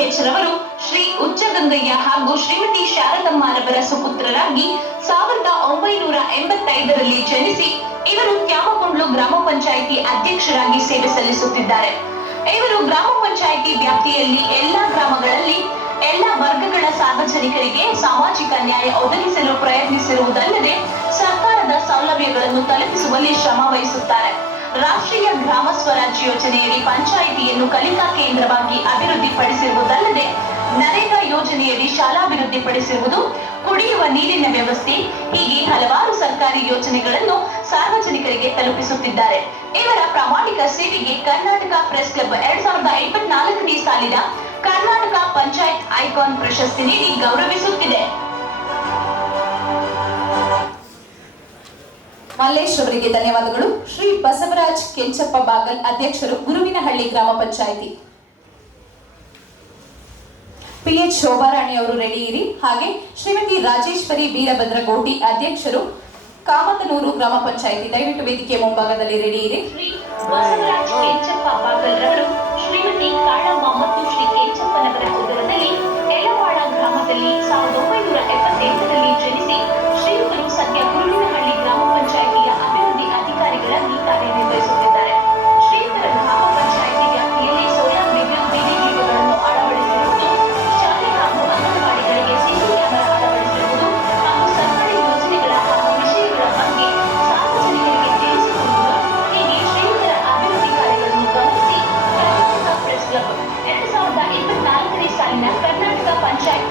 H ರವರು ಶ್ರೀ ಉಚ್ಚಗಂಗಯ್ಯ ಹಾಗೂ ಶ್ರೀಮತಿ ಶಾರದಮ್ಮನವರ ಸುಪುತ್ರರಾಗಿ ಸಾವಿರದ ಒಂಬೈನೂರ ಎಂಬತ್ತೈದರಲ್ಲಿ ಜನಿಸಿ ಇವರು ತ್ಯಾಮಕೊಂಡ್ಲು ಗ್ರಾಮ ಪಂಚಾಯಿತಿ ಅಧ್ಯಕ್ಷರಾಗಿ ಸೇವೆ ಸಲ್ಲಿಸುತ್ತಿದ್ದಾರೆ. ಇವರು ಗ್ರಾಮ ಪಂಚಾಯಿತಿ ವ್ಯಾಪ್ತಿಯಲ್ಲಿ ಎಲ್ಲಾ ಗ್ರಾಮಗಳಲ್ಲಿ ಎಲ್ಲ ವರ್ಗಗಳ ಸಾರ್ವಜನಿಕರಿಗೆ ಸಾಮಾಜಿಕ ನ್ಯಾಯ ಒದಗಿಸಲು ಪ್ರಯತ್ನಿಸಿರುವುದಲ್ಲದೆ ಸರ್ಕಾರದ ಸೌಲಭ್ಯಗಳನ್ನು ತಲುಪಿಸುವಲ್ಲಿ ಶ್ರಮ ವಹಿಸುತ್ತಾರೆ. ರಾಷ್ಟ್ರೀಯ ಗ್ರಾಮ ಸ್ವರಾಜ್ ಯೋಜನೆಯಡಿ ಪಂಚಾಯಿತಿಯನ್ನು ಕಲಿಕಾ ಕೇಂದ್ರವಾಗಿ ಅಭಿವೃದ್ಧಿಪಡಿಸಿರುವುದಲ್ಲದೆ ನರೇಗಾ ಯೋಜನೆಯಡಿ ಶಾಲಾಭಿವೃದ್ಧಿಪಡಿಸಿರುವುದು ಕುಡಿಯುವ ನೀರಿನ ವ್ಯವಸ್ಥೆ, ಹೀಗೆ ಹಲವಾರು ಸರ್ಕಾರಿ ಯೋಜನೆಗಳನ್ನು ಸಾರ್ವಜನಿಕರಿಗೆ ತಲುಪಿಸುತ್ತಿದ್ದಾರೆ. ಇವರ ಪ್ರಾಮಾಣಿಕ ಸೇವೆಗೆ ಕರ್ನಾಟಕ ಪ್ರೆಸ್ ಕ್ಲಬ್ ಎರಡ್ ಸಾವಿರದ ಇಪ್ಪತ್ನಾಲ್ಕನೇ ಸಾಲಿನ ಕರ್ನಾಟಕ ಪಂಚಾಯತ್ ಐಕಾನ್ ಪ್ರಶಸ್ತಿ ನೀಡಿ ಗೌರವಿಸುತ್ತಿದೆ. ಮಲ್ಲೇಶ್ ಅವರಿಗೆ ಧನ್ಯವಾದಗಳು. ಶ್ರೀ ಬಸವರಾಜ್ ಕೆಂಚಪ್ಪ ಬಾಗಲ್ ಅಧ್ಯಕ್ಷರು ಗುರುವಿನಹಳ್ಳಿ ಗ್ರಾಮ ಪಂಚಾಯಿತಿ. ಪಿಎಚ್ ಶೋಭಾರಾಣಿ ಅವರು ರೆಡಿ ಇರಿ. ಹಾಗೆ ಶ್ರೀಮತಿ ರಾಜೇಶ್ವರಿ ವೀರಭದ್ರಗೋಟಿ ಅಧ್ಯಕ್ಷರು ಕಾಮತನೂರು ಗ್ರಾಮ ಪಂಚಾಯಿತಿ ದಯವಿಟ್ಟು ವೇದಿಕೆ ಮುಂಭಾಗದಲ್ಲಿ ರೆಡಿ ಇರಿ.